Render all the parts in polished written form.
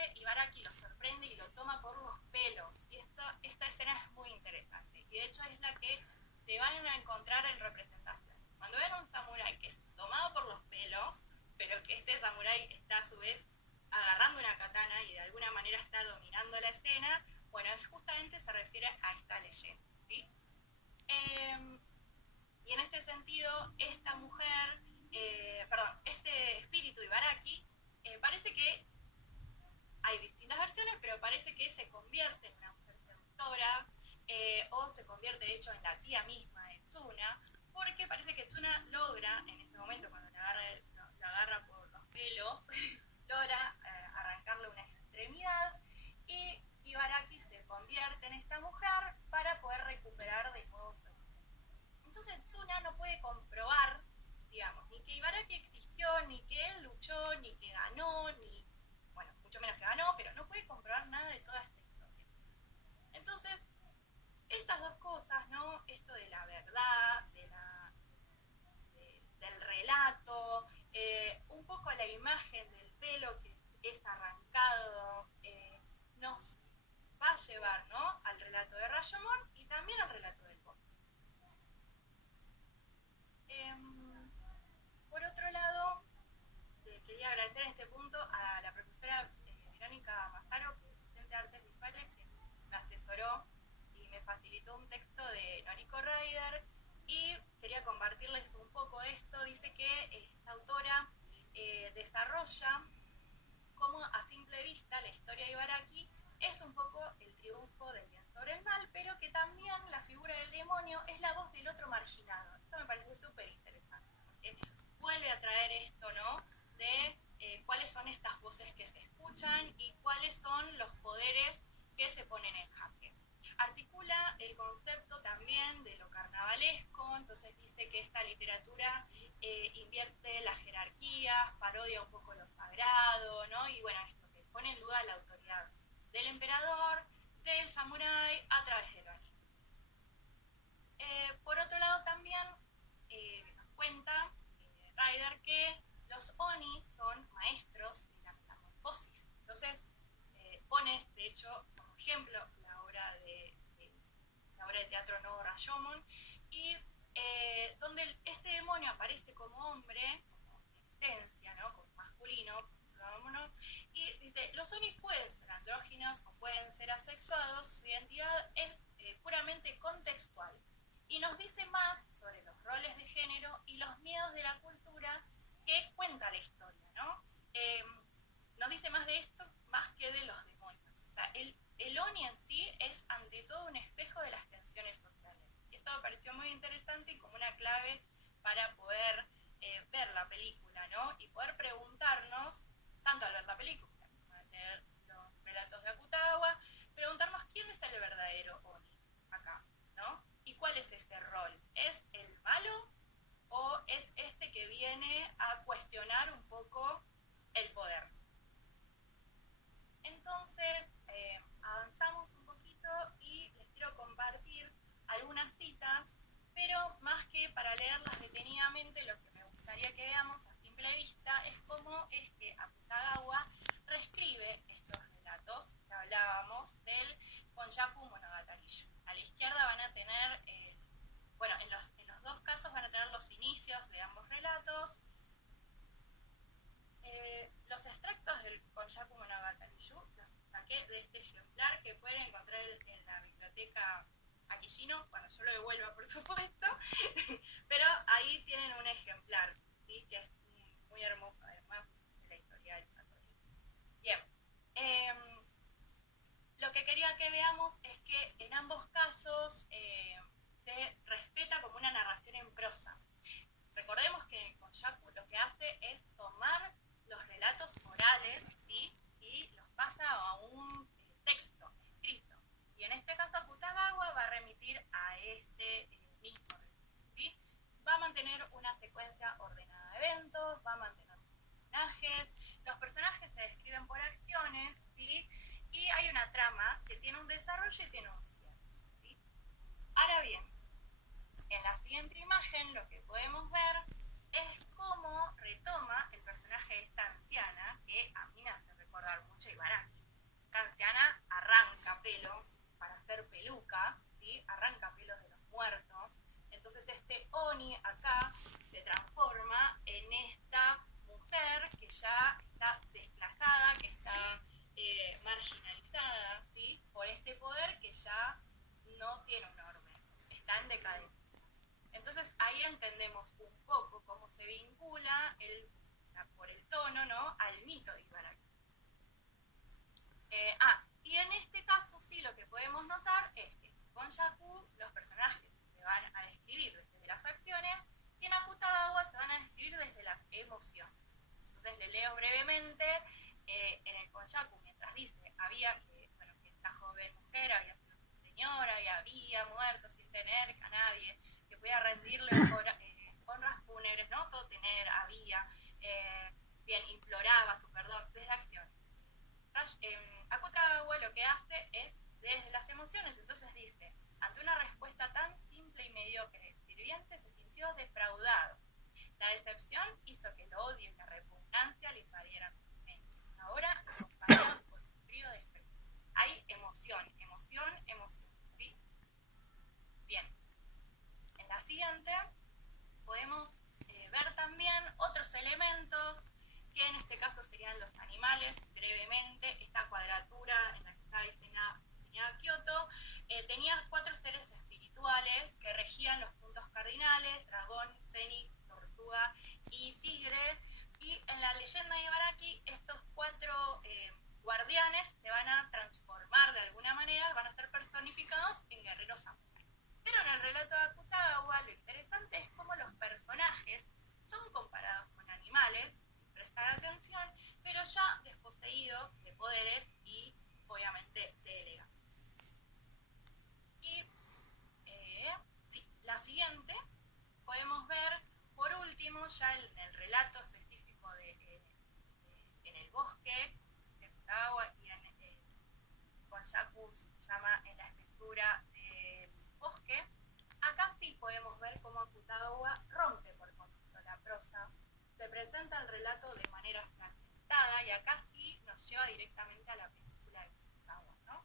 repente Ibaraki lo sorprende y lo toma por los pelos. Y esta escena es muy interesante. Y de hecho es la que te van a encontrar en representación. Cuando ven a un samurái que es tomado por los pelos, pero que este samurái está a su vez agarrando una katana y de alguna manera está dominando la escena, bueno, es justamente se refiere a esta leyenda, ¿sí? Y en este sentido, esta mujer, este espíritu Ibaraki, parece que hay distintas versiones, pero parece que se convierte en una mujer seductora, o se convierte de hecho en la tía misma de Tsuna, porque parece que Tsuna logra, en ese momento cuando lo agarra por los pelos, logra arrancarle una extremidad y Ibaraki se convierte en esta mujer para poder recuperar de nuevo su existencia. Entonces Tsuna no puede comprobar, digamos, ni que Ibaraki existió, ni que él luchó, ni que ganó, ni, bueno, mucho menos que ganó, pero no puede comprobar nada de toda esta historia. Entonces, estas dos cosas, ¿no? Esto de la verdad, del relato, un poco la imagen del pelo que es arrancado, nos va a llevar, ¿no? Al relato de Rashomon y también al relato del bosque. Por otro lado, quería agradecer en este punto a la profesora Verónica Mazaro, que es docente de artes visuales, que me asesoró y me facilitó un texto de Noriko Ryder, y quería compartirles un poco esto. Dice que esta autora desarrolla cómo a simple vista la historia de Ibaraki es un poco el triunfo del bien sobre el mal, pero que también la figura del demonio es la voz del otro marginado. Esto me parece súper interesante, porque vuelve a traer esto, ¿no? De cuáles son estas voces que se escuchan y cuáles son los poderes que se ponen en jaque. Articula el concepto también de lo carnavalesco, entonces dice que esta literatura invierte las jerarquías, parodia un poco lo sagrado, ¿no? Y bueno, esto que pone en duda la autoridad del emperador, del samurái, a través del oni. Por otro lado también nos cuenta Ryder que los oni son maestros de la metamorfosis. Entonces pone, de hecho, como ejemplo la obra de teatro no Rashomon, y donde este demonio aparece como hombre, como esencia, ¿no? Como masculino, ¿no? Y dice, los onis pueden ser andróginos o pueden ser asexuados, su identidad es puramente contextual. Y nos dice más sobre los roles de género y los miedos de la cultura que cuenta la historia, ¿no? Nos dice más de esto, más que de los demonios. O sea, el oni en sí es ante todo un espejo de las tensiones sociales. Y esto me pareció muy interesante y como una clave para poder ver la película, ¿no? Y poder preguntarnos, tanto al ver la película, al leer los relatos de Akutagawa, preguntarnos quién es el verdadero oni acá, ¿no? ¿Y cuál es ese rol? ¿Es el malo o es este que viene a cuestionar un poco el poder? Entonces, avanzamos un poquito y les quiero compartir algunas citas, pero más que para leerlas detenidamente, lo que me gustaría que veamos a simple vista es cómo es que Akutagawa reescribe estos relatos que hablábamos del Konshaku Monogatari. A la izquierda van a tener, bueno, en los dos casos van a tener los inicios de ambos relatos. Los extractos del Konshaku Monogatari los saqué de este ejemplar que pueden encontrar en la biblioteca Akishino, cuando yo lo devuelva, por supuesto, pero ahí tienen un ejemplar, ¿sí? Que es muy hermoso, además de la historia del Satori. Bien, lo que quería que veamos es que en ambos casos se respeta como una narración en prosa. Recordemos que Konshaku lo que hace es tomar los relatos orales, ¿sí? Y los pasa a un texto escrito. Y en este caso Akutagawa va a remitir a este mismo registro, ¿sí? Va a mantener una secuencia ordenada de eventos, va a mantener los personajes se describen por acciones, ¿sí? Y hay una trama que tiene un desarrollo y tiene un cierre, ¿sí? Ahora bien, en la siguiente imagen lo que podemos ver es cómo retoma el personaje de esta anciana, que a mí me hace recordar mucho a Ibaraki, decadencia. Entonces ahí entendemos un poco cómo se vincula por el tono, ¿no?, al mito de Ibaraki. Y en este caso sí lo que podemos notar es que con Yaku los personajes se van a describir desde las acciones y en Akutagawa se van a describir desde las emociones. Entonces le leo brevemente en el Konjaku, mientras dice, que esta joven mujer había sido su señora y había muerto sin tener a nadie que pudiera rendirle honras fúnebres, ¿no? Todo tener, bien, imploraba su perdón desde acción. Akutagawa lo que hace es desde las emociones, entonces dice, ante una respuesta tan simple y mediocre, el sirviente se sintió defraudado. La decepción hizo que el odio y la repugnancia le invadieran su mente. Ahora, acompañados por un frío desprecio. Hay emoción, ¿sí? Bien. En la siguiente podemos ver también otros elementos que en este caso serían los animales. Brevemente, esta cuadratura en la que está diseñada Kyoto tenía 4 seres espirituales que regían los puntos cardinales: dragón, fénix, tortuga y tigre. Y en la leyenda de Ibaraki, estos 4 guardianes se van a transformar de alguna manera, van a ser personificados en guerreros samurai. Pero en el relato de Akutagawa lo interesante es cómo los personajes son comparados con animales, prestar atención, pero ya desposeídos de poderes y obviamente de elegancia. Y la siguiente podemos ver por último ya en el relato específico en el bosque de Akutagawa y en Konjaku se llama en la espesura del bosque. Acá sí podemos ver cómo Akutagawa rompe por completo la prosa, se presenta el relato de manera fragmentada y acá sí nos lleva directamente a la película de Akutagawa, ¿no?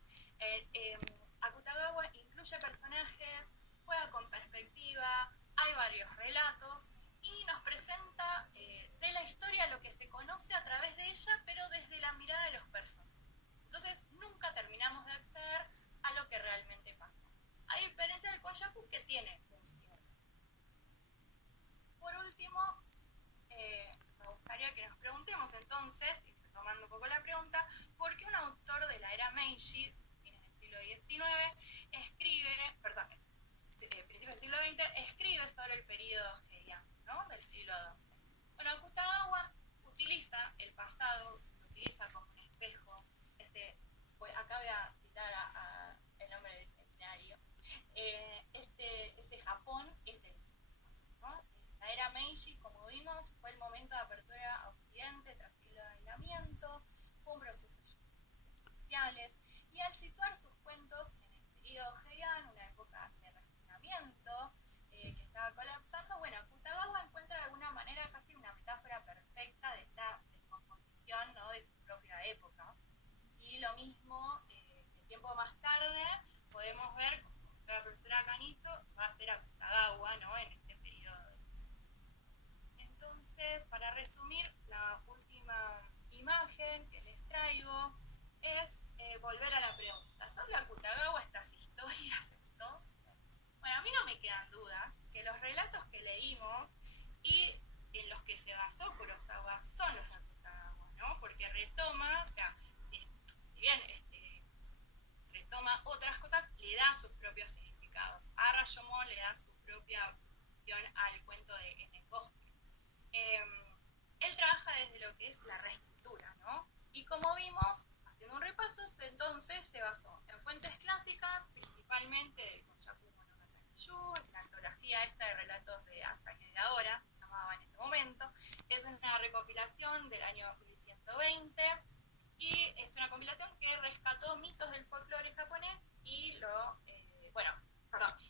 Akutagawa incluye personajes, juega con perspectiva, hay varios relatos y nos presenta de la historia lo que se conoce a través de ella, pero desde la mirada de los personajes. Entonces nunca terminamos de acceder a lo que realmente pasó. A diferencia del Konjaku, que tiene función. Por último, me gustaría que nos preguntemos entonces, y retomando un poco la pregunta, ¿por qué un autor de la era Meiji, fines del siglo XIX, principios del siglo XX, escribe sobre el periodo Heian, ¿no?, del siglo XII? Bueno, Akutagawa utiliza el pasado, lo utiliza como un espejo. Acá voy a citar el nombre del seminario. Este Japón es el, ¿no? La era Meiji, como vimos, fue el momento de apertura a Occidente tras siglos de aislamiento, fue un proceso sociales, y al situar sus cuentos en el periodo Heian, una época de refinamiento que estaba colapsando, bueno, Akutagawa encuentra de alguna manera casi una metáfora perfecta de esta descomposición, ¿no?, de su propia época. Y lo mismo, tiempo más tarde, podemos ver como la profesora Canizo va a ser Akutagawa, ¿no?, en este periodo. Entonces, para resumir, la última imagen que les traigo es volver a la pregunta: ¿son de Akutagawa estas historias? ¿No? Bueno, a mí no me quedan dudas que los relatos que leímos y en los que se basó Kurosawa son los de Akutagawa, ¿no? Porque retoma, o sea, si bien retoma otras cosas, le da sus propios significados. A Rashomon le da su propia visión al cuento de En el bosque. Él trabaja desde lo que es la reescritura, ¿no? Y como vimos, haciendo un repaso, entonces se basó en fuentes clásicas, principalmente del Konjaku Monogatari-Yu, la antología esta de relatos de hasta añadidoras, se llamaba en ese momento. Es una recopilación del año 1120 y es una compilación que rescató mitos del folclore japonés y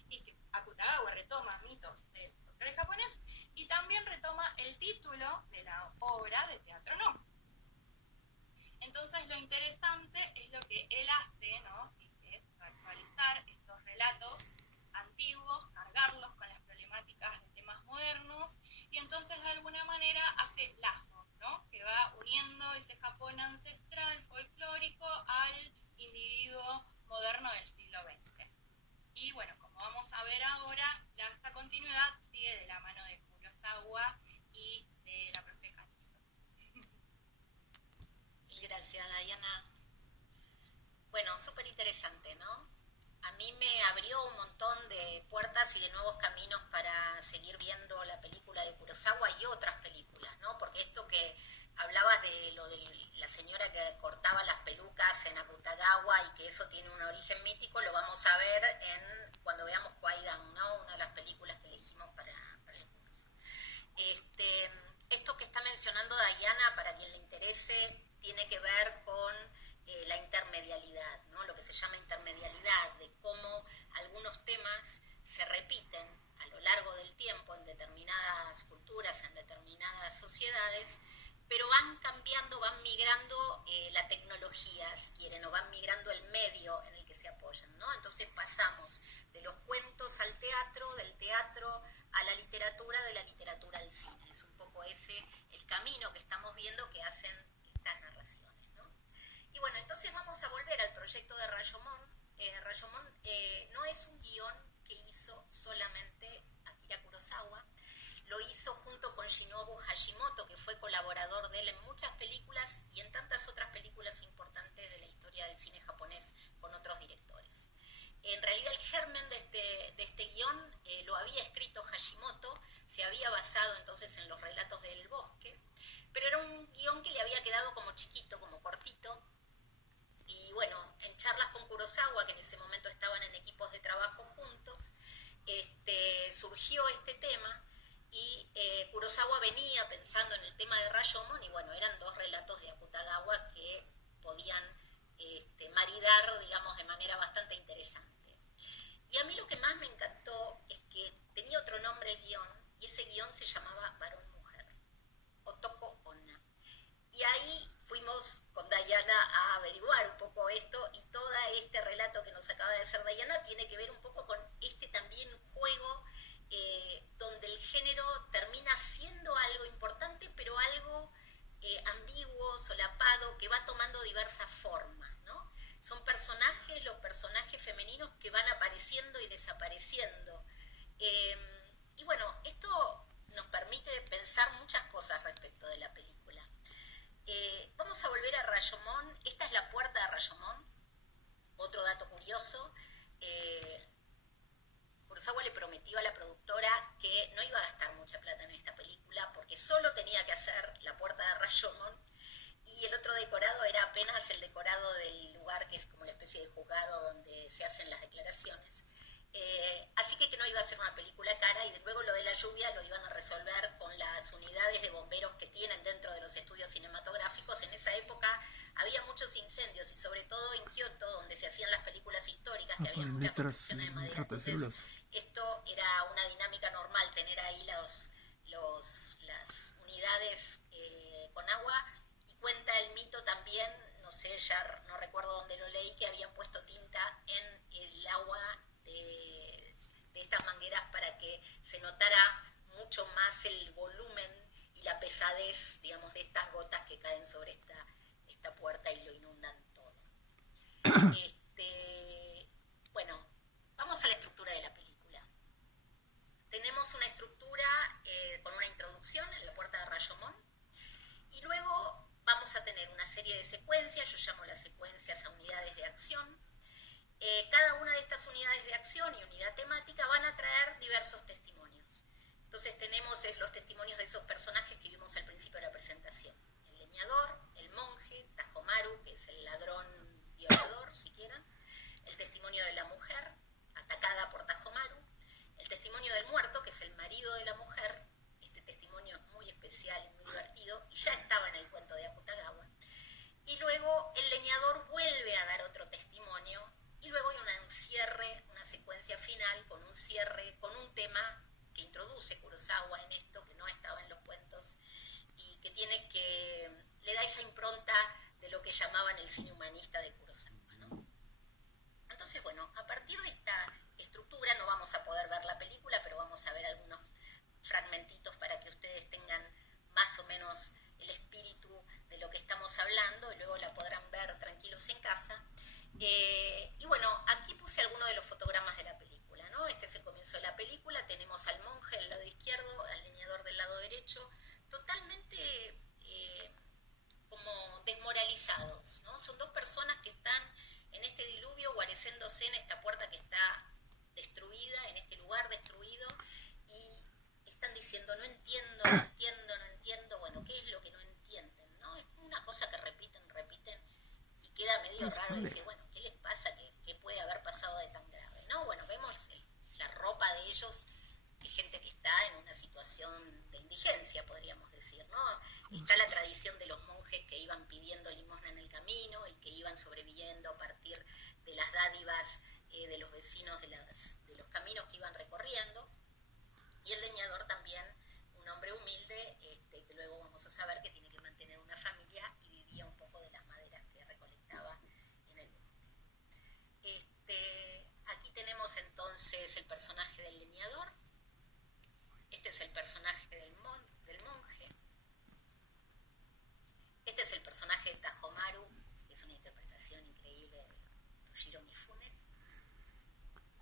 y que Akutagawa retoma mitos del folclore japonés y también retoma el título de la obra de teatro No. Entonces lo interesante es lo que él hace, ¿no?, que es actualizar estos relatos antiguos, cargarlos con las problemáticas de temas modernos y entonces de alguna manera hace lazo, ¿no?, que va uniendo ese Japón ancestral Diana. Bueno, súper interesante, ¿no? A mí me abrió un montón de puertas y de nuevos caminos para seguir viendo la película de Kurosawa y otras películas, ¿no? Porque esto que hablabas de lo de la señora que cortaba las pelucas en Akutagawa y que eso tiene un origen mítico, lo vamos a ver cuando veamos Kwaidan, ¿no? Una de las películas que elegimos para el curso. Esto que está mencionando Diana, para quien le interese, tiene que ver con la intermedialidad, ¿no? Lo que se llama intermedialidad, de cómo algunos temas se repiten a lo largo del tiempo en determinadas culturas, en determinadas sociedades, pero van cambiando, van migrando la tecnología, si quieren, o van migrando el medio en el que se apoyan, ¿no? Entonces pasamos de los cuentos al teatro, del teatro a la literatura, de la literatura al cine. Es un poco ese el camino que estamos viendo que hacen estas narraciones, ¿no? Y bueno, entonces vamos a volver al proyecto de Rashomon. Rashomon no es un guión que hizo solamente Akira Kurosawa, lo hizo junto con Shinobu Hashimoto, que fue colaborador de él en muchas películas y en tantas otras películas importantes de la historia del cine japonés con otros directores. En realidad el germen de este guión lo había escrito Hashimoto, se había basado entonces en los relatos del bosque, pero era un guión que le había quedado como chiquito, como cortito, y bueno, en charlas con Kurosawa, que en ese momento estaban en equipos de trabajo juntos, surgió este tema y Kurosawa venía pensando en el tema de Rashomon y bueno, eran dos relatos de Akutagawa que podían maridar, digamos, de manera bastante interesante. Y a mí lo que más me encantó es que tenía otro nombre el guión y ese guión se llamaba Varón Mujer, Otoko Onna. Y ahí fuimos con Diana a averiguar un poco esto y todo este relato que nos acaba de hacer Diana tiene que ver un poco con este también juego donde el género termina siendo algo importante, pero algo ambiguo, solapado, que va tomando diversas formas, ¿no? Son personajes, los personajes femeninos que van apareciendo y desapareciendo. Y bueno, esto nos permite pensar muchas cosas respecto de la película. Vamos a volver a Rashomon. Esta es la puerta de Rashomon. Otro dato curioso. Kurosawa le prometió a la productora que no iba a gastar mucha plata en esta película porque solo tenía que hacer la puerta de Rashomon y el otro decorado era apenas el decorado del lugar que es como la especie de juzgado donde se hacen las declaraciones. Así que no iba a ser una película cara y luego lo de la lluvia lo iban a resolver con las unidades de bomberos que tienen dentro de los estudios cinematográficos. En esa época había muchos incendios y sobre todo en Kioto, donde se hacían las películas históricas, que había muchas construcciones de madera. Entonces, esto era una dinámica normal, tener ahí las unidades con agua. Y cuenta el mito también, no sé, ya no recuerdo dónde lo leí, que habían puesto tinta en el agua de estas mangueras para que se notara mucho más el volumen y la pesadez, digamos, de estas gotas que caen sobre esta puerta y lo inundan todo. Bueno, vamos a la estructura de la película. Tenemos una estructura con una introducción en la puerta de Rashomon y luego vamos a tener una serie de secuencias, yo llamo las secuencias a unidades de acción. Cada una de estas unidades de acción y unidad temática van a traer diversos testimonios. Entonces tenemos los testimonios de esos personajes que vimos al principio de la presentación. El leñador, el monje, Tajomaru, que es el ladrón violador, si quieren. El testimonio de la mujer, atacada por Tajomaru. El testimonio del muerto, que es el marido de la mujer. Este testimonio es muy especial y muy divertido y ya estaba en el cuento de Akutagawa. Y luego el leñador vuelve a dar otro testimonio y luego hay un cierre, una secuencia final con un cierre, con un tema que introduce Kurosawa en esto, que no estaba en los cuentos y que le da esa impronta de lo que llamaban el cine humanista de Kurosawa, ¿no? Entonces, bueno, a partir de esta estructura no vamos a poder ver la película, pero vamos a ver algunos fragmentitos para que ustedes tengan más o menos el espíritu de lo que estamos hablando y luego la podrán ver tranquilos en casa. Y bueno, aquí puse algunos de los fotogramas de la película, ¿no? Este es el comienzo de la película, tenemos al monje del lado izquierdo, al leñador del lado derecho, totalmente como desmoralizados, ¿no? escena, esta puerta que está destruida, en este lugar destruido, y están diciendo, no entiendo, no entiendo, no entiendo. Bueno, ¿qué es lo que no entienden? ¿No? Es una cosa que repiten, y queda medio raro. Dice, bueno, ¿qué les pasa? ¿Qué puede haber pasado de tan grave? No, bueno, vemos la ropa de ellos, de gente que está en una situación de indigencia, podríamos decir, ¿no? Está la tradición de los monjes que iban pidiendo limosna en el camino y que iban sobreviviendo a partir de las dádivas de los vecinos de los caminos que iban recorriendo. Y el leñador también, un hombre humilde, que luego vamos a saber que tiene que mantener una familia y vivía un poco de las maderas que recolectaba en el bosque. Aquí tenemos entonces el personaje del leñador. Este es el personaje del monje. Este es el personaje de Tajomaru, que es una interpretación increíble de Toshiro Mifune.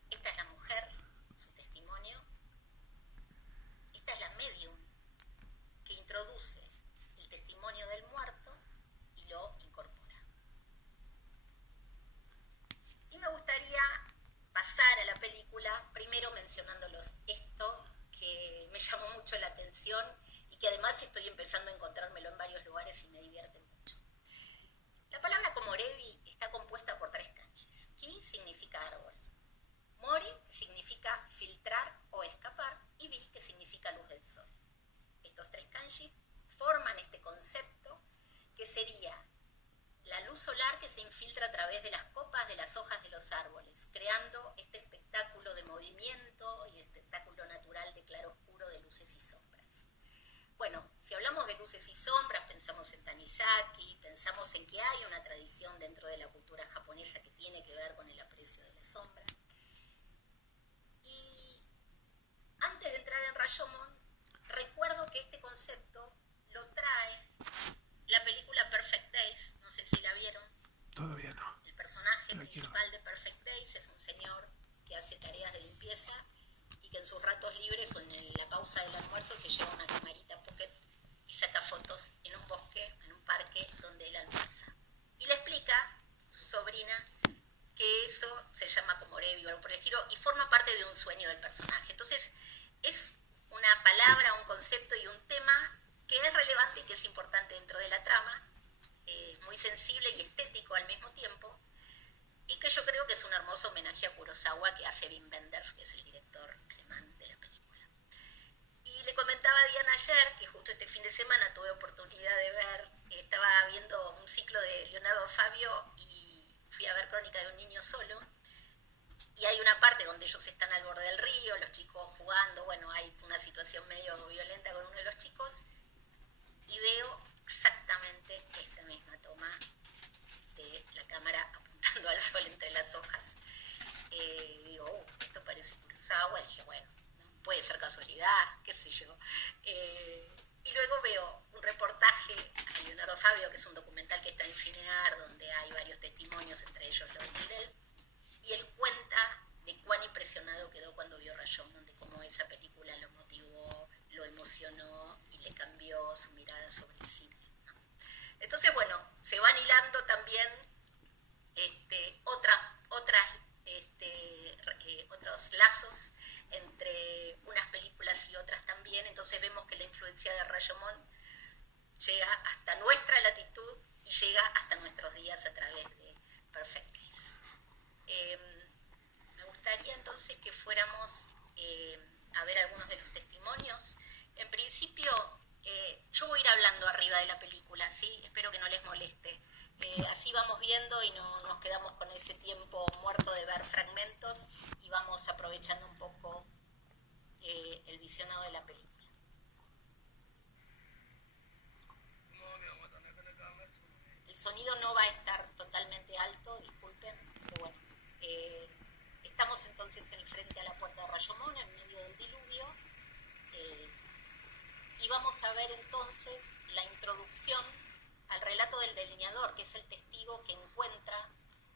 Esta es la mujer, su testimonio. Esta es la medium que introduce el testimonio del muerto y lo incorpora. Y me gustaría pasar a la película primero mencionándolos esto que me llamó mucho la atención y que además estoy empezando a encontrármelo en varios lugares y me divierte mucho. La palabra komorebi está compuesta por 3 kanjis. Ki significa árbol, mori significa filtrar o escapar y bi que significa luz del sol. Estos 3 kanjis forman este concepto que sería la luz solar que se infiltra a través de las copas de las hojas de los árboles, creando este espectáculo de movimiento y espectáculo natural de claro-oscuro, de luces y sombras. Bueno, si hablamos de luces y sombras, pensamos en Tanizaki, pensamos en que hay una tradición dentro de la cultura japonesa que tiene que ver con el aprecio de la sombra. Y antes de entrar en Rashomon, recuerdo que este concepto lo trae la película Perfect Days, no sé si la vieron. Todavía no. El personaje principal de Perfect Days es un señor que hace tareas de limpieza y que en sus ratos libres o en la pausa del almuerzo se lleva una camarita pocket y saca fotos en un bosque, en un parque donde él almuerza. Y le explica a su sobrina que eso se llama komorebi o algo por el estilo y forma parte de un sueño del personaje. Entonces es una palabra, un concepto y un tema que es relevante y que es importante dentro de la trama, muy sensible y estético al mismo tiempo, y que yo creo que es un hermoso homenaje a Kurosawa que hace Wim Wenders, que es el director alemán de la película. Y le comentaba a Diana ayer que justo este fin de semana tuve oportunidad de ver, estaba viendo un ciclo de Leonardo Fabio y fui a ver Crónica de un niño solo, y hay una parte donde ellos están al borde del río, los chicos jugando, bueno, hay una situación medio violenta con uno de los chicos, y veo exactamente esta misma toma de la cámara apuntando al sol entre las hojas. Digo, esto parece Kurosawa, y dije, bueno, ¿no? Puede ser casualidad, qué sé yo. Y luego veo un reportaje a Leonardo Fabio, que es un documental que está en Cinear, donde hay varios testimonios, entre ellos los de Miguel, y él cuenta de cuán impresionado quedó cuando vio Rashomon, de cómo esa película lo motivó, lo emocionó y le cambió su mirada sobre el cine, ¿no? Entonces, bueno, se van hilando también otros lazos entre unas películas y otras también. Entonces vemos que la influencia de Rashomon llega hasta nuestra latitud y llega hasta nuestros días a través de Perfect Days. Me gustaría entonces que fuéramos a ver algunos de los testimonios. En principio, yo voy a ir hablando arriba de la película, ¿sí? Espero que no les moleste. Así vamos viendo y no nos quedamos con ese tiempo muerto de ver fragmentos y vamos aprovechando un poco el visionado de la película. El sonido no va a estar totalmente alto, disculpen, pero bueno. Estamos entonces frente a la puerta de Rashomon, en medio del diluvio, y vamos a ver entonces la introducción al relato del delineador, que es el testigo que encuentra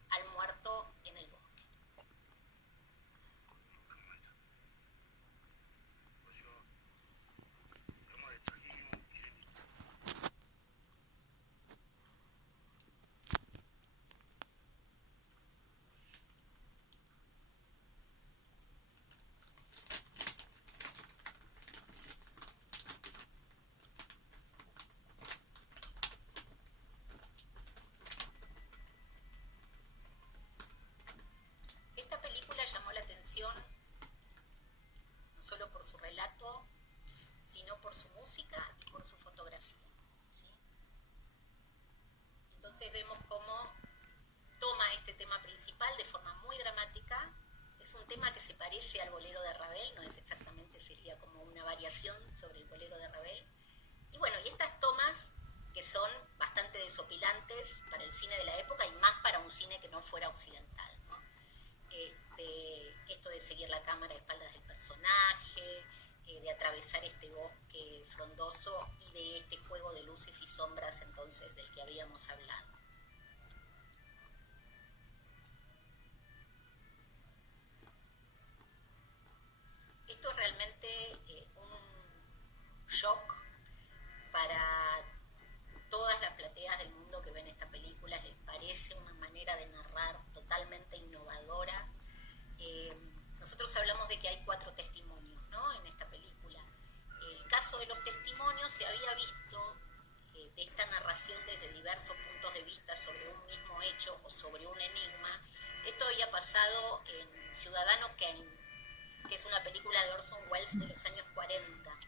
al muerto en el bosque. música y por su fotografía, ¿sí? Entonces vemos cómo toma este tema principal de forma muy dramática. Es un tema que se parece al bolero de Ravel, no es exactamente, sería como una variación sobre el bolero de Ravel. Y bueno, y estas tomas que son bastante desopilantes para el cine de la época y más para un cine que no fuera occidental, ¿no? Esto de seguir la cámara a espaldas del personaje, de atravesar este bosque frondoso y de este juego de luces y sombras entonces del que habíamos hablado. Esto es realmente un shock para todas las plateas del mundo que ven esta película. Les parece una manera de narrar totalmente innovadora. Nosotros hablamos de que hay 4 testimonios, ¿no?, en esta película. El caso de los testimonios se había visto de esta narración desde diversos puntos de vista sobre un mismo hecho o sobre un enigma. Esto había pasado en Ciudadano Kane, que es una película de Orson Welles de los años 40.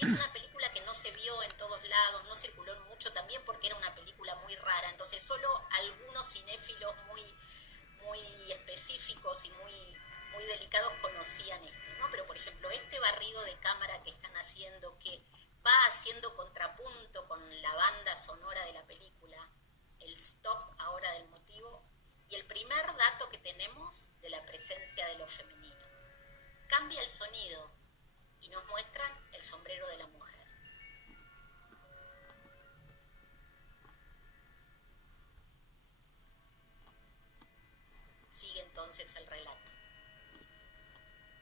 Y es una película que no se vio en todos lados, no circuló mucho también porque era una película muy rara. Entonces solo algunos cinéfilos muy específicos y muy delicados conocían esto, ¿no? Pero por ejemplo, este barrido de cámara que están haciendo, que va haciendo contrapunto con la banda sonora de la película, el stop ahora del motivo, y el primer dato que tenemos de la presencia de lo femenino. Cambia el sonido y nos muestran el sombrero de la mujer. Sigue entonces el relato.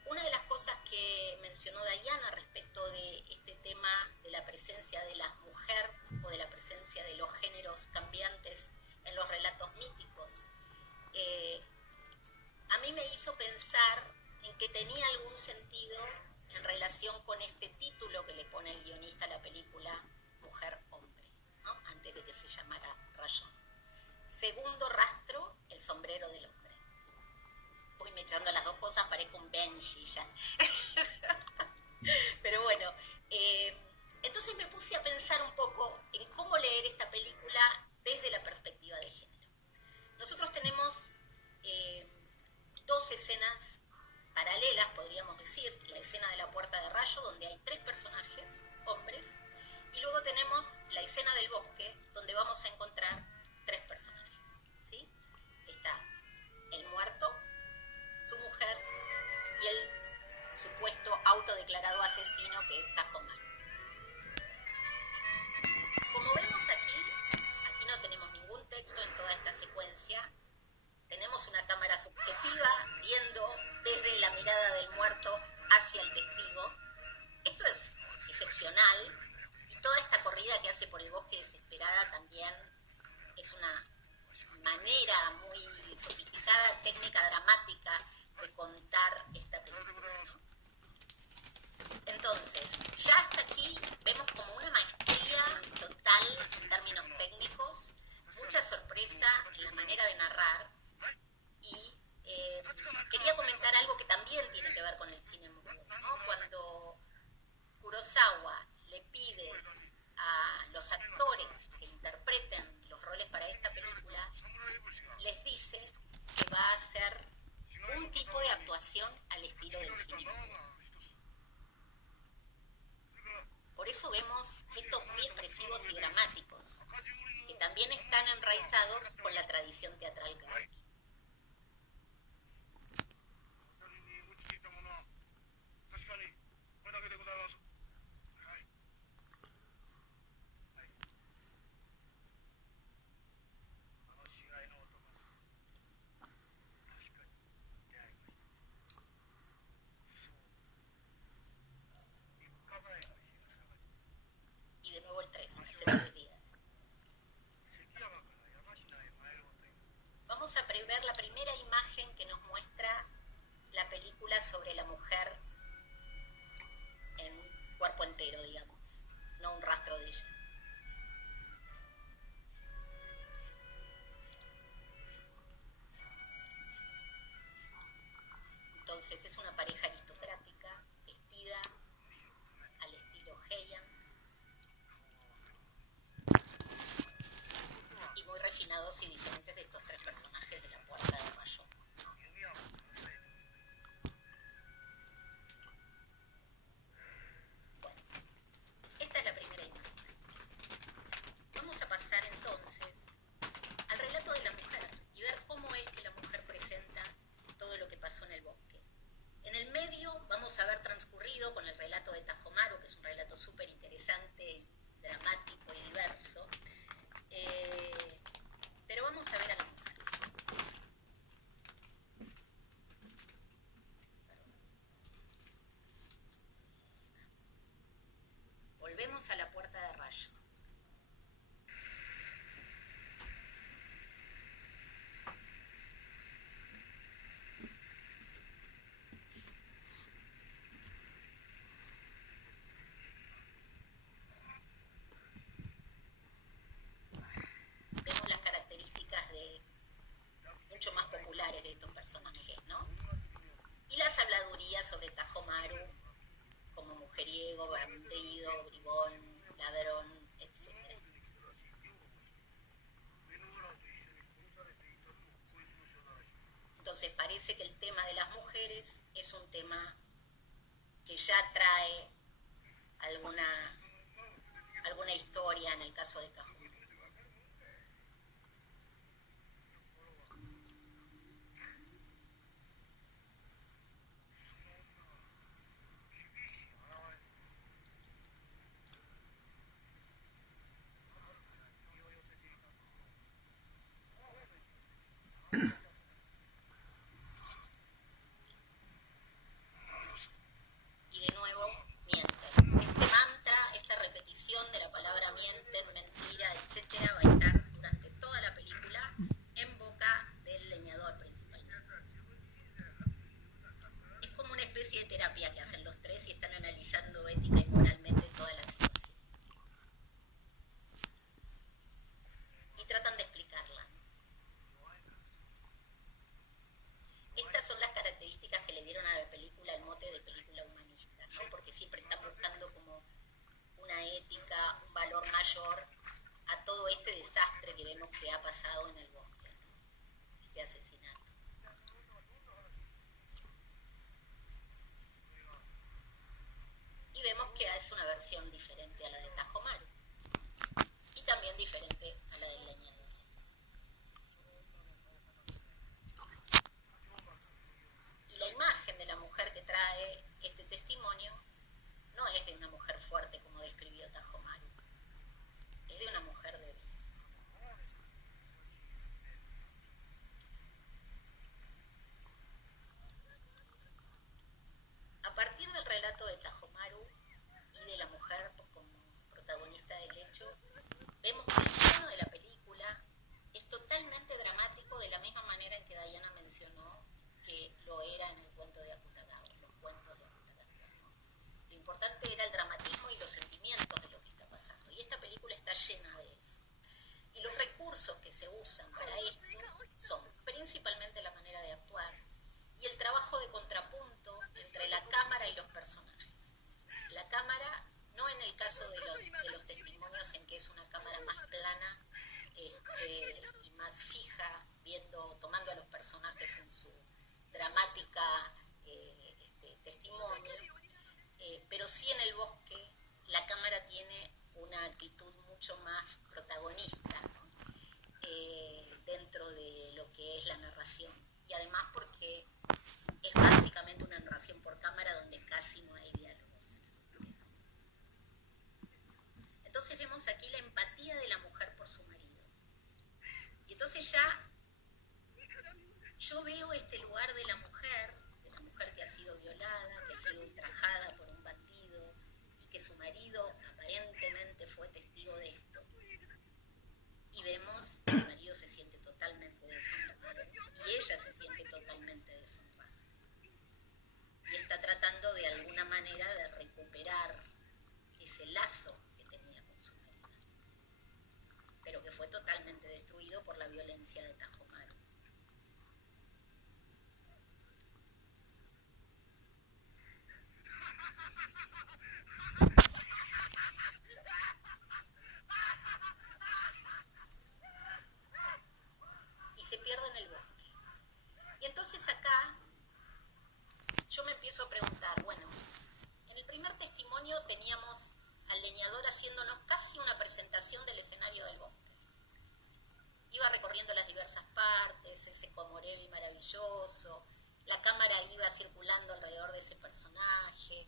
Una de las cosas que mencionó Diana respecto de este tema de la presencia de la mujer o de la presencia de los géneros cambiantes en los relatos míticos, a mí me hizo pensar en que tenía algún sentido en relación con este título que le pone el guionista a la película, Mujer-Hombre, ¿no?, antes de que se llamara Rayón. Segundo rastro, el sombrero del hombre. Uy, me echando las dos cosas, parezco un Benji ya. Pero bueno, entonces me puse a pensar un poco en cómo leer esta película desde la perspectiva de género. Nosotros tenemos 2 escenas paralelas, podríamos decir, la escena de la puerta de rayo, donde hay 3 personajes, hombres, y luego tenemos la escena del bosque, donde vamos a encontrar 3 personajes, ¿sí? Está el muerto, su mujer y el supuesto autodeclarado asesino, que es Tajomar. Como vemos aquí no tenemos ningún texto en toda esta secuencia. Tenemos una cámara subjetiva viendo desde la mirada del muerto hacia el testigo. Esto es excepcional, y toda esta corrida que hace por el bosque desesperada también es una manera muy sofisticada, técnica dramática de contar esta película, ¿no? Entonces, ya hasta aquí vemos como una maestría total en términos técnicos, mucha sorpresa en la manera de narrar. Y quería comentar algo que también tiene que ver con el cine mudo, ¿no? Cuando Kurosawa le pide a los actores que interpreten los roles para esta película, les dice que va a hacer un tipo de actuación al estilo del cine mudo. Por eso vemos gestos muy expresivos y dramáticos, que también están enraizados con la tradición teatral kabuki. Y de nuevo el 3, hace 3 días. Vamos a ver la primera imagen que nos muestra la película sobre la mujer en cuerpo entero, digamos, no un rastro de ella. Entonces es una pareja aristocrática, vestida al estilo Heian, y diferentes de estos tres personajes de la Puerta de Rayo. Bueno, esta es la primera imagen. Vamos a pasar entonces al relato de la mujer y ver cómo es que la mujer presenta todo lo que pasó en el bosque. En el medio vamos a ver transcurrido con el relato de Tajomaru, que es un relato súper interesante, dramático y diverso, pero vamos a ver a la mujer. Volvemos a la Puerta de Rayo. Vemos las características mucho más populares de estos personajes, ¿no? Y las habladurías sobre Tajomaru como mujeriego, bandido, bribón, ladrón, etc. Entonces parece que el tema de las mujeres es un tema que ya trae alguna historia en el caso de Tajomaru. Y de nuevo, mienten. Este mantra, esta repetición de la palabra mienten, mentira, etc. va a estar durante toda la película en boca del leñador principalmente. Es como una especie de terapia que hacen los tres y están analizando ética y moralmente toda la situación. Y tratan de explicarla. Estas son las características que le dieron a la película el mote de película humanista, ¿no? Porque siempre están buscando como una ética, un valor mayor a todo este desastre que vemos que ha pasado en el bosque, ¿no? Este asesinato. Y vemos que es una versión diferente a la de Tajomaru y también diferente a la del leñador. Y la imagen de la mujer que trae este testimonio no es de una mujer fuerte como describió Tajomaru, es de una mujer débil. A partir del relato de Tajomaru y de la mujer como protagonista del hecho, vemos que el tono de la película es totalmente dramático, de la misma manera en que Diana mencionó que lo era en el cuento de Akutagawa, los cuentos de Akutagawa. Lo importante era el dramatismo y los sentimientos de lo que está pasando, y esta película está llena de eso. Y los recursos que se usan para esto son principalmente la manera de actuar y el trabajo de contrapunto entre la cámara y los personajes. La cámara, no en el caso de los testimonios en que es una cámara más plana y más fija, tomando a los personajes en su dramática testimonio, pero sí en el bosque la cámara tiene una actitud mucho más protagonista, ¿no? Dentro de lo que es la narración, y además porque es básicamente una narración por cámara donde casi no hay diálogos. Entonces vemos aquí la empatía de la mujer por su marido. Y entonces ya yo veo este lugar de la mujer que ha sido violada, que ha sido ultrajada por un bandido y que su marido aparentemente fue testigo de esto. Y vemos que el marido se siente totalmente deshonrado y ella se siente totalmente deshonrada. Y está tratando de alguna manera de recuperar ese lazo que tenía con su marido, pero que fue totalmente destruido por la violencia de Tajomaru. entonces acá yo me empiezo a preguntar, bueno, en el primer testimonio teníamos al leñador haciéndonos casi una presentación del escenario del bosque. Iba recorriendo las diversas partes, ese comorebi maravilloso, la cámara iba circulando alrededor de ese personaje,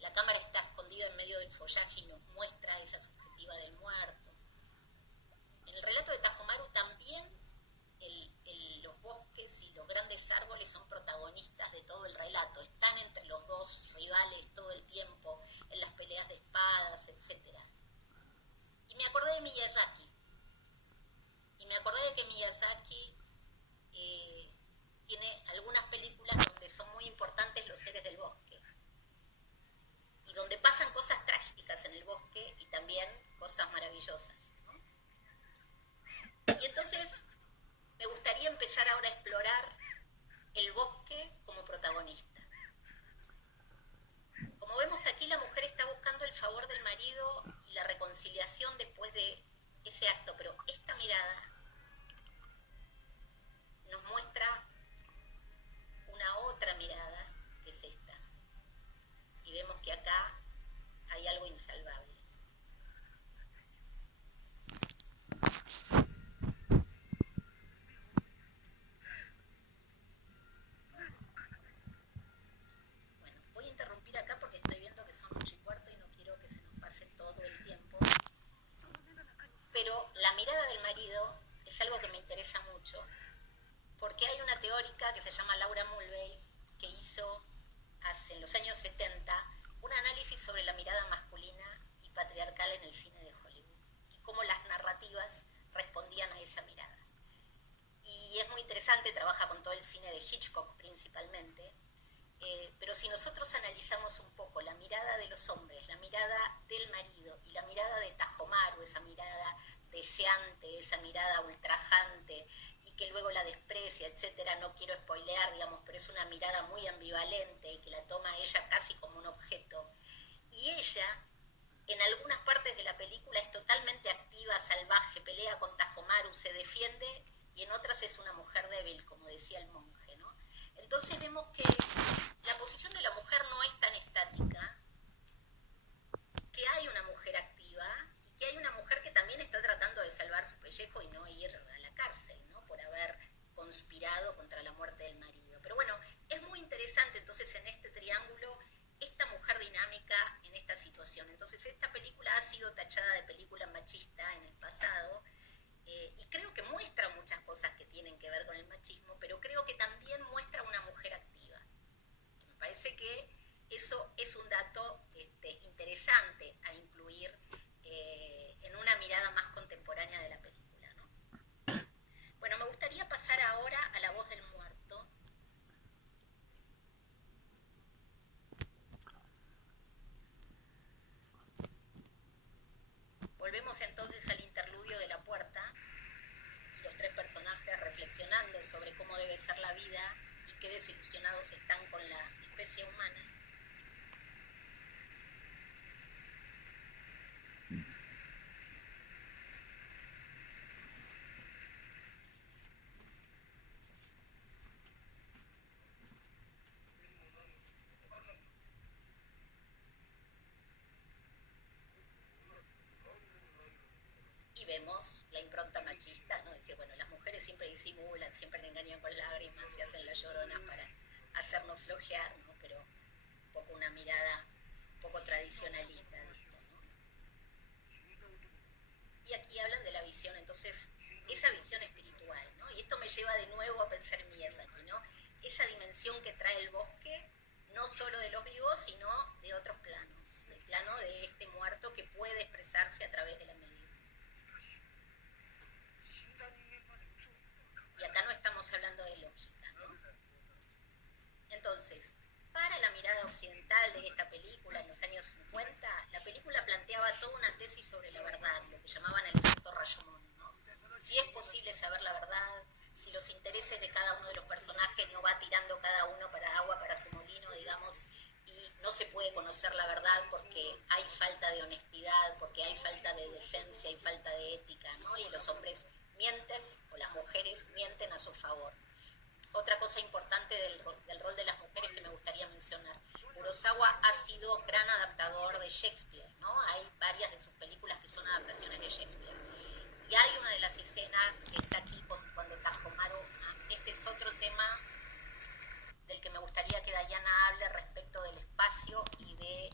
la cámara está escondida en medio del follaje y nos muestra esa subjetiva del muerto. En el relato de Tajomaru también los bosques y los grandes árboles son protagonistas de todo el relato, están entre los dos rivales todo el tiempo, en las peleas de espadas, etc. Y me acordé de Miyazaki, que Miyazaki tiene algunas películas donde son muy importantes los seres del bosque, y donde pasan cosas trágicas en el bosque y también cosas maravillosas, ¿no? Y entonces me gustaría empezar ahora a explorar el bosque como protagonista. Como vemos aquí, la mujer está buscando el favor del marido y la reconciliación después de ese acto, pero esta mirada nos muestra una otra mirada, que es esta. Y vemos que acá hay algo insalvable. Bueno, voy a interrumpir acá porque estoy viendo que son 8:15 y no quiero que se nos pase todo el tiempo. Pero la mirada del marido es algo que me interesa mucho, porque hay una teórica que se llama Laura Mulvey, que hizo en los años 70 un análisis sobre la mirada masculina y patriarcal en el cine de Hollywood y cómo las narrativas respondían a esa mirada. Y es muy interesante, trabaja con todo el cine de Hitchcock principalmente, pero si nosotros analizamos un poco la mirada de los hombres, la mirada del marido y la mirada de Tajomaru, esa mirada deseante, esa mirada ultrajante y que luego la desprecia, etcétera, no quiero spoilear, digamos, pero es una mirada muy ambivalente y que la toma ella casi como un objeto. Y ella, en algunas partes de la película, es totalmente activa, salvaje, pelea con Tajomaru, se defiende, y en otras es una mujer débil, como decía el monje, ¿no? Entonces vemos que la posición de la mujer no es tan estática, que hay una mujer activa y que hay una mujer que también está tratando de salvar su pellejo y no ir a la cárcel, ¿no? Por haber conspirado contra la muerte del marido. Pero bueno, es muy interesante entonces en este triángulo esta mujer dinámica en esta situación. Entonces esta película ha sido tachada de película machista en el pasado, y creo que muestra muchas cosas que tienen que ver con el machismo, pero creo que también muestra una mujer activa. Me parece que eso es un dato interesante a incluir en una mirada más contemporánea de la película, ¿no? Bueno, me gustaría pasar ahora a La voz del muerto. Volvemos entonces al interludio de la puerta, los tres personajes reflexionando sobre cómo debe ser la vida y qué desilusionados están con la especie humana. Y vemos la impronta machista, ¿no? Es decir, bueno, las mujeres siempre disimulan, siempre le engañan con lágrimas, se hacen las lloronas para hacernos flojear, ¿no? Pero un poco una mirada un poco tradicionalista de esto, ¿no? Y aquí hablan de la visión, entonces, esa visión espiritual, ¿no? Y esto me lleva de nuevo a pensar en Miyazaki, ¿no? Esa dimensión que trae el bosque, no solo de los vivos, sino de otros planos, del plano de este muerto que puede expresarse a través de la medida. Y acá no estamos hablando de lógica, ¿no? Entonces, para la mirada occidental de esta película en los años 50, la película planteaba toda una tesis sobre la verdad, lo que llamaban el efecto Rashomon, ¿no? Si es posible saber la verdad, si los intereses de cada uno de los personajes no va tirando cada uno para agua para su molino, digamos, y no se puede conocer la verdad porque hay falta de honestidad, porque hay falta de decencia, hay falta de ética, ¿no? Y los hombres mienten, o las mujeres mienten a su favor. otra cosa importante del rol de las mujeres que me gustaría mencionar. Kurosawa ha sido gran adaptador de Shakespeare, ¿no? Hay varias de sus películas que son adaptaciones de Shakespeare. Y hay una de las escenas que está aquí cuando Tajomaru, este es otro tema del que me gustaría que Diana hable respecto del espacio y de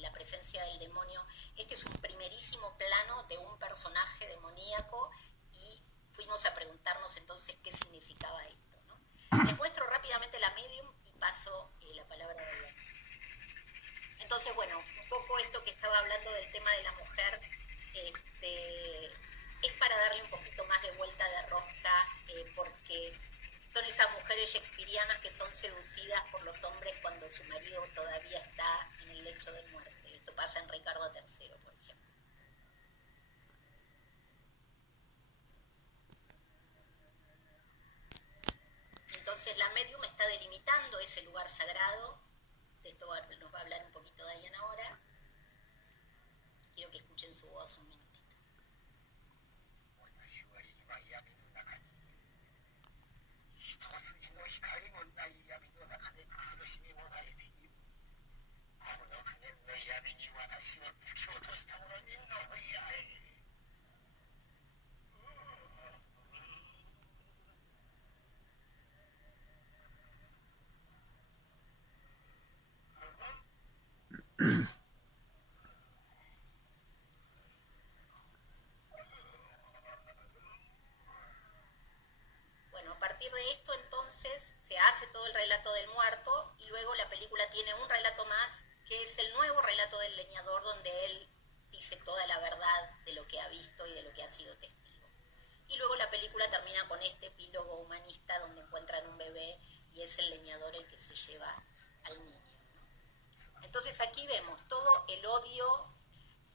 la presencia del demonio. Este es un primerísimo plano de un personaje demoníaco y fuimos a preguntarnos entonces qué significaba esto, ¿no? Les muestro rápidamente la medium y paso la palabra a Diana. Entonces, bueno, un poco esto que estaba hablando del tema de la mujer, es para darle un poquito más de vuelta de rosca, porque son esas mujeres shakespearianas que son seducidas por los hombres cuando su marido todavía está en el lecho de muerte. Esto pasa en Ricardo III, por ejemplo. Entonces la medium está delimitando ese lugar sagrado. De esto nos va a hablar un poquito Diana ahora. Quiero que escuchen su voz un minutito. Bueno, a partir de esto entonces se hace todo el relato del muerto y luego la película tiene un relato más que es el nuevo relato del leñador, donde él dice toda la verdad de lo que ha visto y de lo que ha sido testigo. Y luego la película termina con este epílogo humanista donde encuentran un bebé y es el leñador el que se lleva al niño. Entonces aquí vemos todo el odio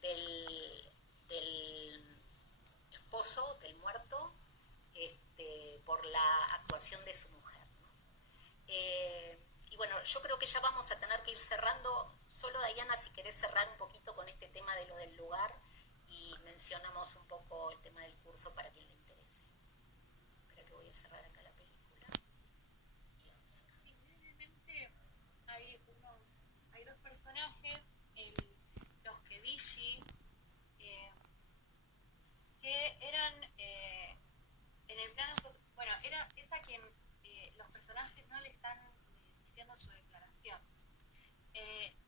del esposo, del muerto, por la actuación de su mujer, ¿no? Y bueno, yo creo que ya vamos a tener que ir cerrando. Solo Diana, si querés cerrar un poquito con este tema de lo del lugar y mencionamos un poco el tema del curso para quien le interese. Espera que voy a cerrar acá la película. Y vamos acá. Brevemente, hay dos personajes, los Kebishi, que eran en el plano social, bueno, es a quien los personajes no le están diciendo su declaración.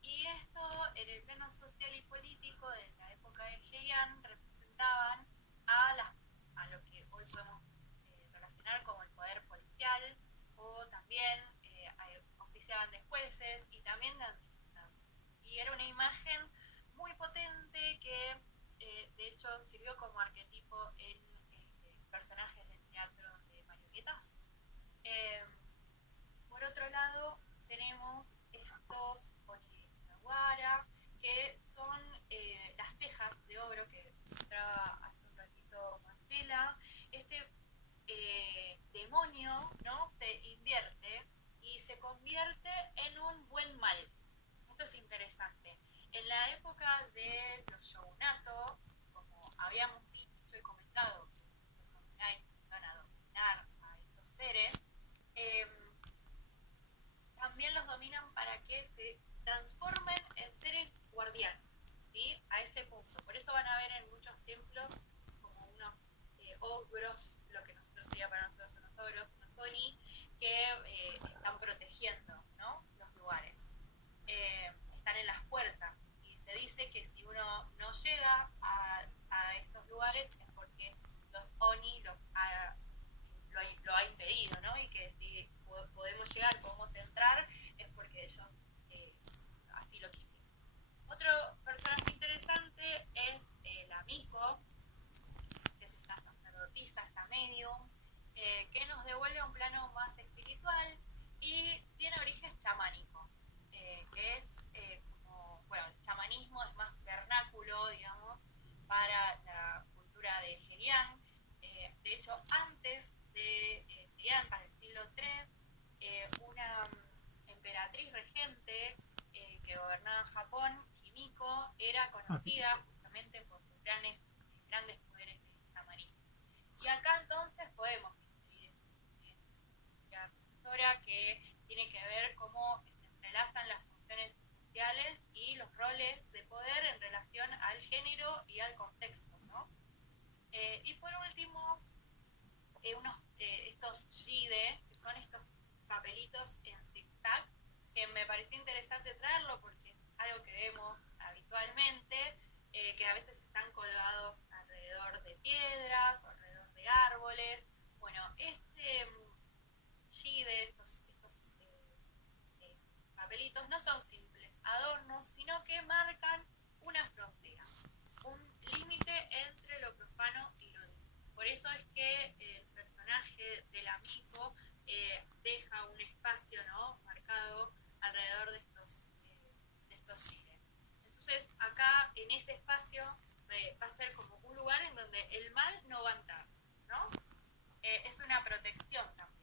Y esto en el plano social y político de la época de Heian representaban a lo que hoy podemos relacionar como el poder policial, o también oficiaban de jueces y también de administradores. Y era una imagen muy potente que de hecho sirvió como arquetipo en personajes de teatro de marionetas. Por otro lado, tenemos estos Onigawara, que son las tejas de oro que mostraba hace un ratito Marcela. Este demonio, ¿no?, se invierte y se convierte en un buen mal. Esto es interesante. En la época de los shogunato, como habíamos dicho y comentado, los samuráis van a dominar a estos seres, también los dominan para que se transformen en seres guardianes, ¿sí? A ese punto. Por eso van a ver en muchos templos como unos ogros, lo que nosotros sería para nosotros unos ogros, unos oni, que están protegiendo, ¿no?, los lugares. Están en las puertas y se dice que si uno no llega a estos lugares es porque los oni lo ha impedido, ¿no? Y que si podemos llegar, podemos entrar, es porque ellos así lo quisieron. Otro personaje interesante es la Miko, que es esta sacerdotisa, esta medium, que nos devuelve a un plano más espiritual y tiene orígenes chamánicos, que es como, bueno, el chamanismo es más vernáculo, digamos, para la cultura de Heian. De hecho, antes de Heian, para el siglo III, una emperatriz regente que gobernaba Japón, Himiko, era conocida justamente por sus grandes poderes de chamanismo. Y acá entonces podemos distinguir obra que tiene que ver cómo se entrelazan las funciones sociales y los roles de poder en relación al género y al contexto, ¿no? Y por último, estos GIDE, que son estos papelitos en zigzag, que me pareció interesante traerlo porque es algo que vemos habitualmente, que a veces están colgados alrededor de piedras o alrededor de árboles. Bueno, este GIDE, estos papelitos no son simples adornos, sino que marcan una frontera, un límite entre lo profano y lo divino. Por eso es que el personaje del amigo deja un espacio, ¿no?, marcado alrededor de estos giles. Entonces acá en ese espacio va a ser como un lugar en donde el mal no va a entrar, ¿no? Es una protección también.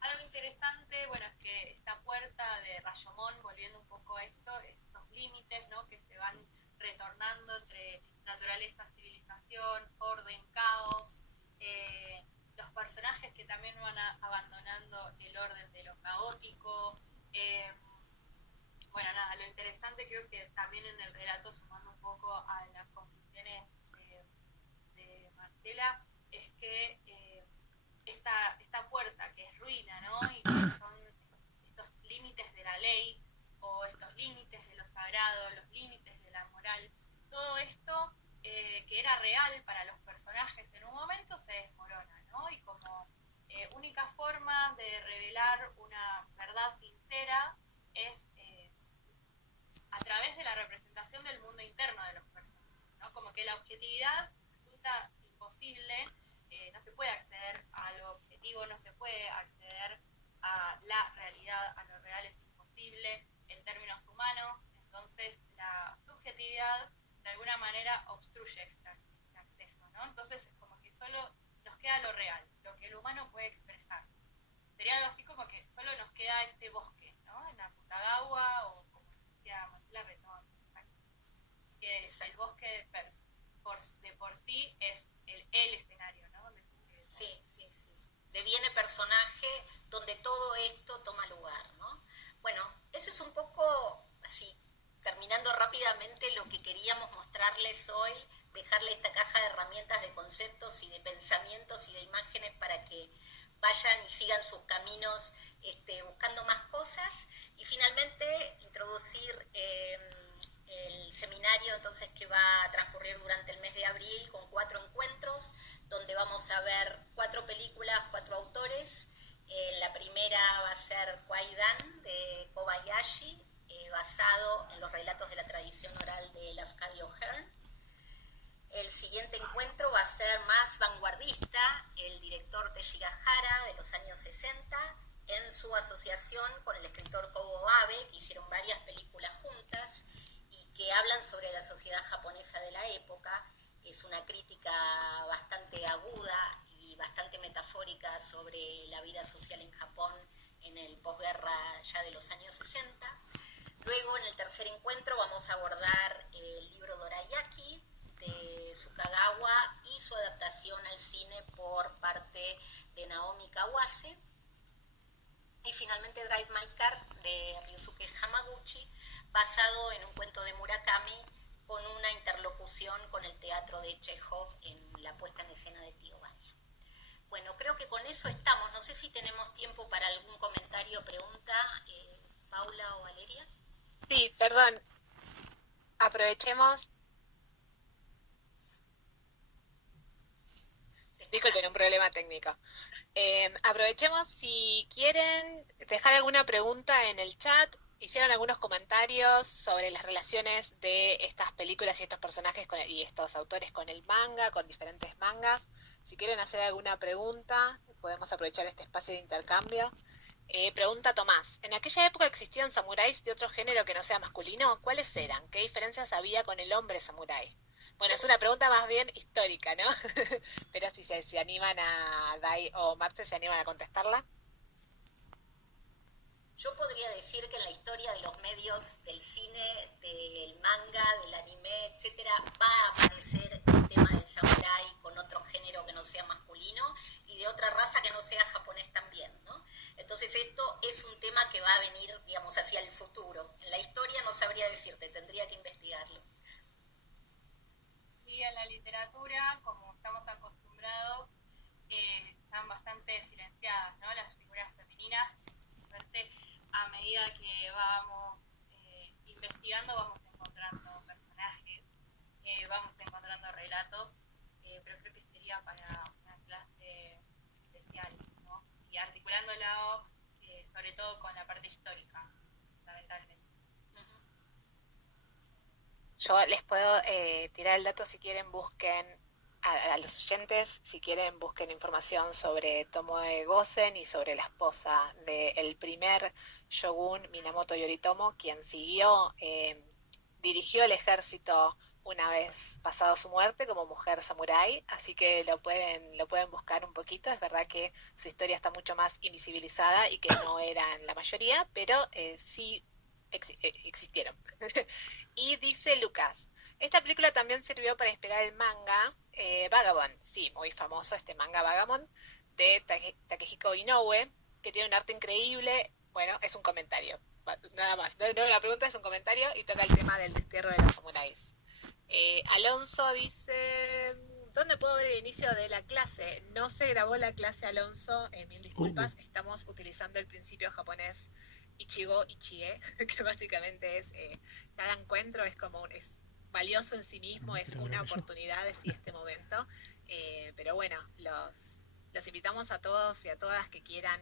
Algo interesante, bueno, es que esta puerta de Rashomon, volviendo un poco a esto, estos límites, ¿no?, que se van retornando entre naturaleza, civilización, orden, caos, los personajes que también van abandonando el orden de lo caótico. Bueno, nada, lo interesante creo que también en el relato, sumando un poco a las conclusiones de Marcela, es que esta puerta que es ruina, ¿no?, y que son estos límites de la ley, o estos límites de lo sagrado, los límites de la moral, todo esto que era real para los personajes en un momento se desmorona, ¿no? Y como única forma de revelar una verdad sincera es a través de la representación del mundo interno de los personajes, ¿no? Como que la objetividad resulta imposible, no se puede acceder a lo objetivo, no se puede acceder a la realidad, a lo real es imposible en términos humanos, entonces la subjetividad de alguna manera obstruye este acceso, ¿no? Entonces es como que solo nos queda lo real, lo que el humano puede expresar. Sería algo así como que solo nos queda este bosque, ¿no? En Aconcagua, o como decía Marcela Retón, que es el bosque de por sí es el escenario, ¿no?, donde sucede. Sí. Deviene personaje donde todo esto toma lugar, ¿no? Bueno, eso es un poco, así, terminando rápidamente lo que queríamos mostrarles hoy, dejarle esta caja de herramientas, de conceptos y de pensamientos y de imágenes para que vayan y sigan sus caminos buscando más cosas, y finalmente introducir el seminario entonces que va a transcurrir durante el mes de abril con 4 encuentros donde vamos a ver 4 películas, 4 autores. La primera va a ser Kwai-Dan de Kobayashi, basado en los relatos de la tradición oral de Lafcadio Hearn. El siguiente encuentro va a ser más vanguardista, el director Teji Gahara de los años 60, en su asociación con el escritor Kobo Abe, que hicieron varias películas juntas y que hablan sobre la sociedad japonesa de la época. Es una crítica bastante aguda y bastante metafórica sobre la vida social en Japón en el posguerra ya de los años 60. Luego, en el tercer encuentro, vamos a abordar el libro Dorayaki de Tsukagawa y su adaptación al cine por parte de Naomi Kawase. Y finalmente Drive My Car de Ryusuke Hamaguchi, basado en un cuento de Murakami, con una interlocución con el teatro de Chekhov en la puesta en escena de Tío Vania. Bueno, creo que con eso estamos. No sé si tenemos tiempo para algún comentario o pregunta, Paula o Valeria. Sí, perdón. Aprovechemos. Disculpen, un problema técnico. Aprovechemos si quieren dejar alguna pregunta en el chat. Hicieron algunos comentarios sobre las relaciones de estas películas y estos personajes y estos autores con el manga, con diferentes mangas. Si quieren hacer alguna pregunta, podemos aprovechar este espacio de intercambio. Pregunta Tomás, ¿en aquella época existían samuráis de otro género que no sea masculino? ¿Cuáles eran? ¿Qué diferencias había con el hombre samurái? Bueno, es una pregunta más bien histórica, ¿no? Pero si se animan a Dai o Marce, ¿se animan a contestarla? Yo podría decir que en la historia de los medios del cine, del manga, del anime, etcétera, va a aparecer el tema del samurái con otro género que no sea masculino, y de otra raza que no sea japonés también, ¿no? Entonces esto es un tema que va a venir, digamos, hacia el futuro. En la historia no sabría decirte, tendría que investigarlo. Y en la literatura, como estamos acostumbrados, están bastante silenciadas, ¿no? Las figuras femeninas. Suerte, a medida que vamos investigando, vamos encontrando personajes, vamos encontrando relatos, pero creo que sería para una clase especial, ¿no? Y articulándolo sobre todo con la parte histórica, fundamentalmente. Yo les puedo tirar el dato si quieren, busquen a los oyentes, si quieren busquen información sobre Tomoe Gosen y sobre la esposa del primer shogun Minamoto Yoritomo, quien dirigió el ejército una vez pasado su muerte como mujer samurái, así que lo pueden buscar un poquito. Es verdad que su historia está mucho más invisibilizada y que no eran la mayoría, pero sí existieron. Y dice Lucas, esta película también sirvió para inspirar el manga Vagabond, sí, muy famoso este manga Vagabond, de Takehiko Inoue, que tiene un arte increíble. Bueno, es un comentario, nada más. No, la pregunta es un comentario y toca el tema del destierro de los samuráis. Alonso dice, ¿dónde puedo ver el inicio de la clase? No se grabó la clase, Alonso, mil disculpas, estamos utilizando el principio japonés Ichigo Ichie, que básicamente es cada encuentro es es valioso en sí mismo, es una oportunidad de este momento, pero bueno, los invitamos a todos y a todas que quieran,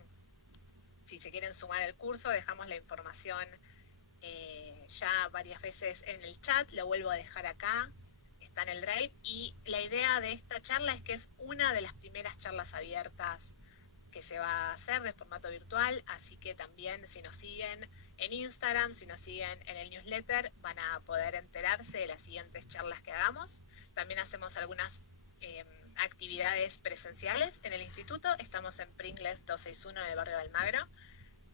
si se quieren sumar al curso, dejamos la información ya varias veces en el chat, lo vuelvo a dejar acá, está en el Drive, y la idea de esta charla es que es una de las primeras charlas abiertas que se va a hacer de formato virtual, así que también si nos siguen en Instagram, si nos siguen en el newsletter, van a poder enterarse de las siguientes charlas que hagamos. También hacemos algunas actividades presenciales en el instituto, estamos en Pringles 261 en el barrio de Almagro,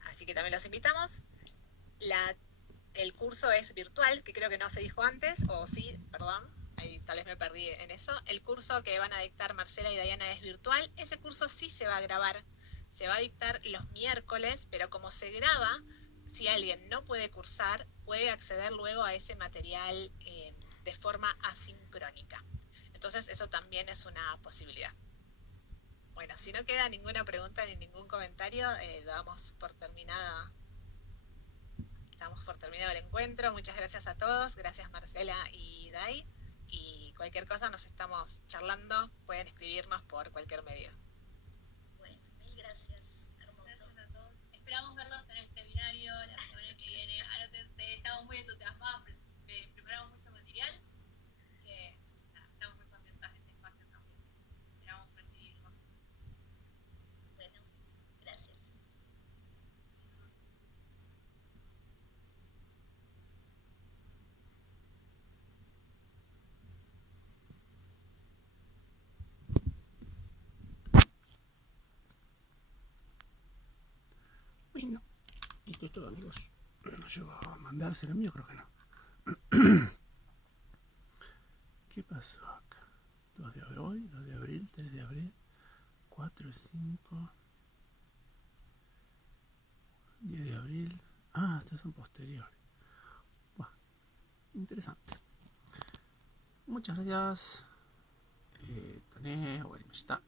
así que también los invitamos. El curso es virtual, que creo que no se dijo antes, o sí, perdón, ahí tal vez me perdí en eso. El curso que van a dictar Marcela y Diana es virtual. Ese curso sí se va a grabar, se va a dictar los miércoles, pero como se graba, si alguien no puede cursar, puede acceder luego a ese material de forma asincrónica. Entonces eso también es una posibilidad. Bueno, si no queda ninguna pregunta ni ningún comentario, damos por terminado el encuentro. Muchas gracias a todos, gracias Marcela y Dai, y cualquier cosa nos estamos charlando, pueden escribirnos por cualquier medio. Bueno, mil gracias, hermoso. Gracias a todos, esperamos verlos en el seminario la semana que viene. Ahora estamos muy entusiasmados, preparamos mucho material, que estamos muy contentos de este espacio también, esperamos recibirlos. Bueno, gracias. Bueno, esto es todo, amigos. No llego a mandárselo mío, creo que no. ¿Qué pasó acá? 2 de abril, 2 de abril, 3 de abril, 4, 5, 10 de abril. Ah, estos son posteriores. Bueno, interesante. Muchas gracias. Tané,終わりました。